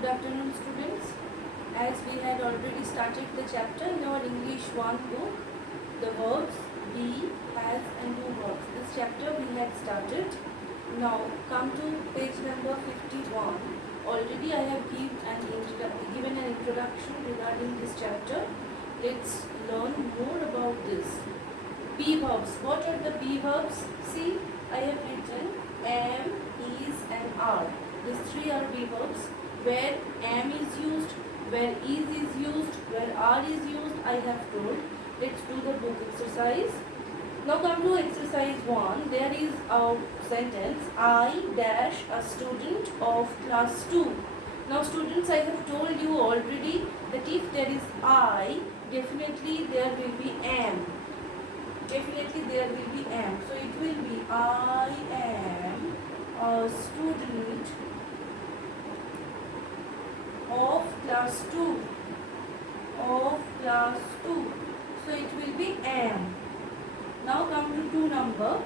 Good afternoon, students. As we had already started the chapter in our English 1 book, the verbs be, has and do verbs. This chapter we had started. Now come to page number 51. Already I have given an introduction regarding this chapter. Let's learn more about this. Be verbs. What are the be verbs? See, I have written am, is and are. These three are be verbs. Where am is used, where is used, where are is used, I have told. Let's do the book exercise. Now come to exercise 1. There is a sentence, I dash a student of class 2. Now students, I have told you already that if there is I, definitely there will be am. Definitely there will be am. So it will be I am a student of class 2. Of class 2. So it will be am. Now come to 2 number.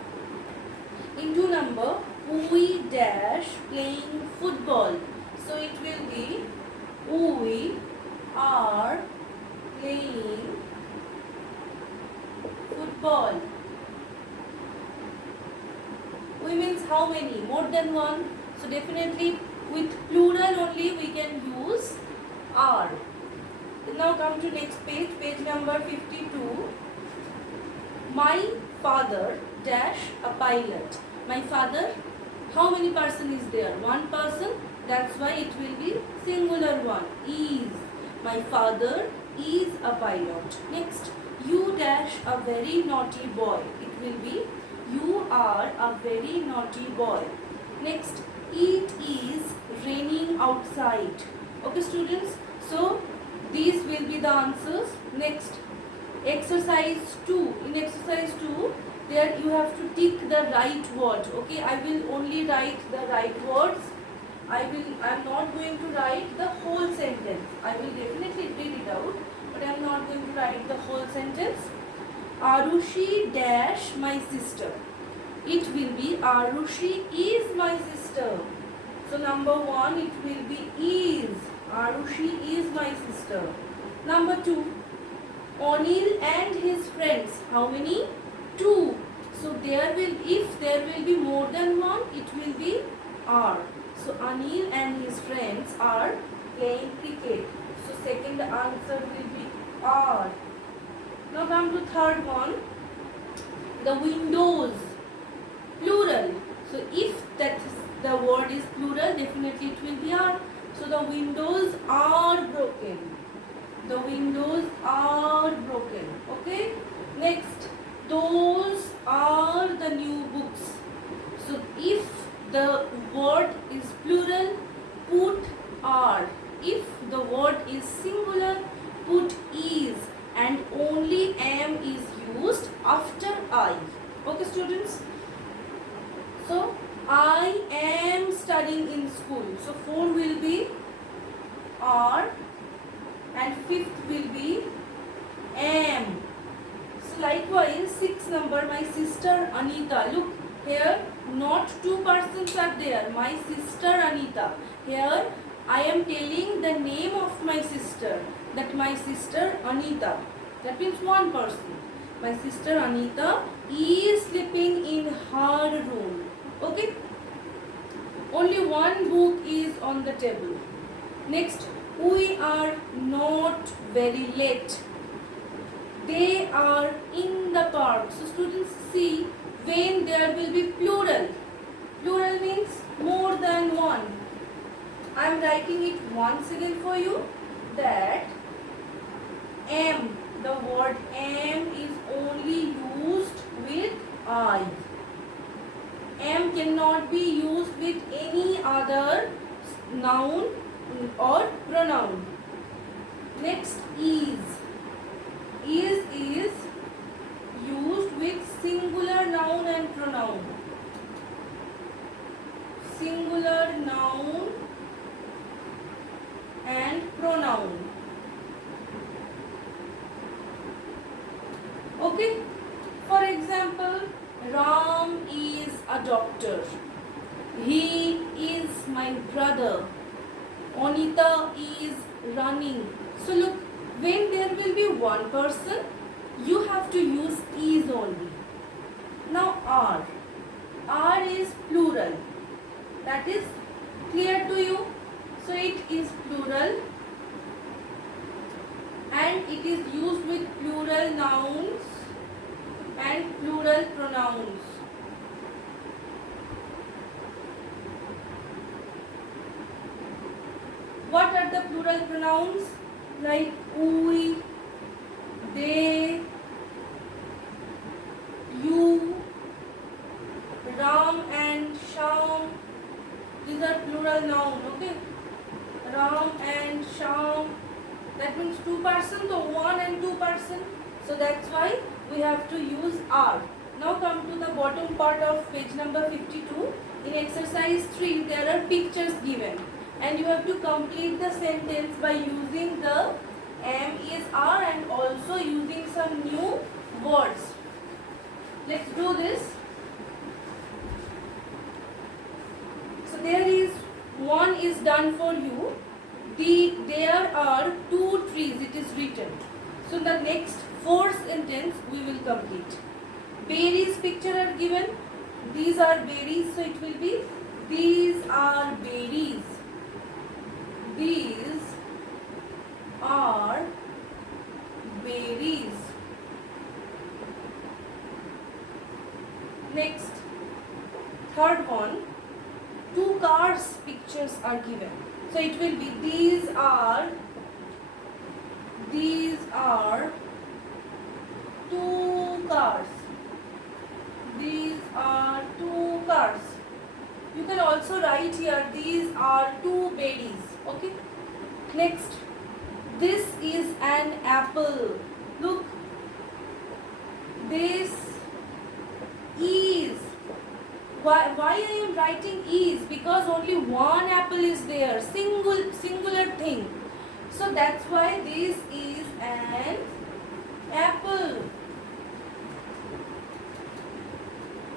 In 2 number, we dash playing football. So it will be we are playing football. We means how many? More than one. So definitely with plural only we can use are. Now come to next page, page number 52. My father dash a pilot. My father, how many person is there? One person. That's why it will be singular one. Is. My father is a pilot. Next, you dash a very naughty boy. It will be you are a very naughty boy. Next, it is raining outside. Okay students, so these will be the answers. Next, exercise 2. In exercise 2, there you have to tick the right word. Okay, I will only write the right words. I am not going to write the whole sentence. I will definitely read it out, but I am not going to write the whole sentence. Arushi dash my sister. It will be Arushi is my sister. So number 1, it will be is. Arushi is my sister. Number 2, Anil and his friends. How many? 2. So if there will be more than one, it will be are. So Anil and his friends are playing cricket. So second answer will be are. Now come to third one. The windows, plural. So if the word is plural, definitely it will be are. So the windows are broken. The windows are broken. Okay. Next, those are the new books. So if the word is plural, put are. If the word is singular, put is. And only am is used after I. Okay students? So I am studying in school. So 4 will be are and 5th will be am. So likewise 6 number, my sister Anita. Look here, not 2 persons are there. My sister Anita. Here I am telling the name of my sister. That my sister Anita. That means one person. My sister Anita is sleeping in her room. Okay. Only one book is on the table. Next, we are not very late. They are in the park. So students, see, when there will be plural. Plural means more than one. I am writing it once again for you, that am, the word am is only used with I. Am cannot be used with any other noun or pronoun. Next, is. Is used with singular noun and pronoun. Singular noun and pronoun. Okay. For example, Ram is a doctor. He is my brother. Anita Amita is running. So look, when there will be one person, you have to use is only. Now are. Are is plural. That is clear to you? So it is plural and it is used with plural nouns and plural pronouns. What are the plural pronouns? Like we, they, you, Ram and Sham. These are plural noun, okay? Ram and Sham. That means two person, so one and two person. So that's why we have to use are. Now come to the bottom part of page number 52. In exercise 3, there are pictures given. And you have to complete the sentence by using the am, is, are and also using some new words. Let's do this. So there is one is done for you. There are two trees, it is written. So the next four sentence we will complete. Berries picture are given. These are berries, so it will be these are berries. These are berries. Next, third one, two cars pictures are given. So it will be these are two cars. These are two cars. You can also write here these are two berries. Okay. Next, this is an apple. Look, this is. Why I am writing is? Because only one apple is there, singular thing. So that's why this is an apple.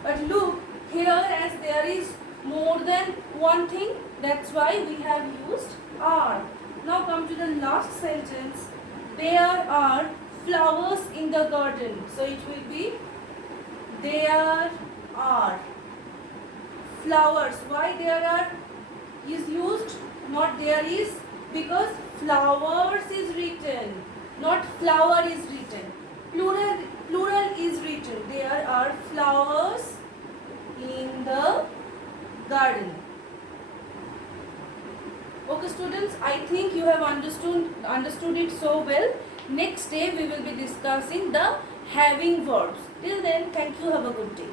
But look, here as there is more than one thing, that's why we have used are. Now come to the last sentence. There are flowers in the garden. So it will be there are flowers. Why there are is used, not there is? Because flowers is written, not flower is written. Plural is written. There are flowers in the garden. Okay students, I think you have understood it so well. Next day we will be discussing the having verbs. Till then, thank you. Have a good day.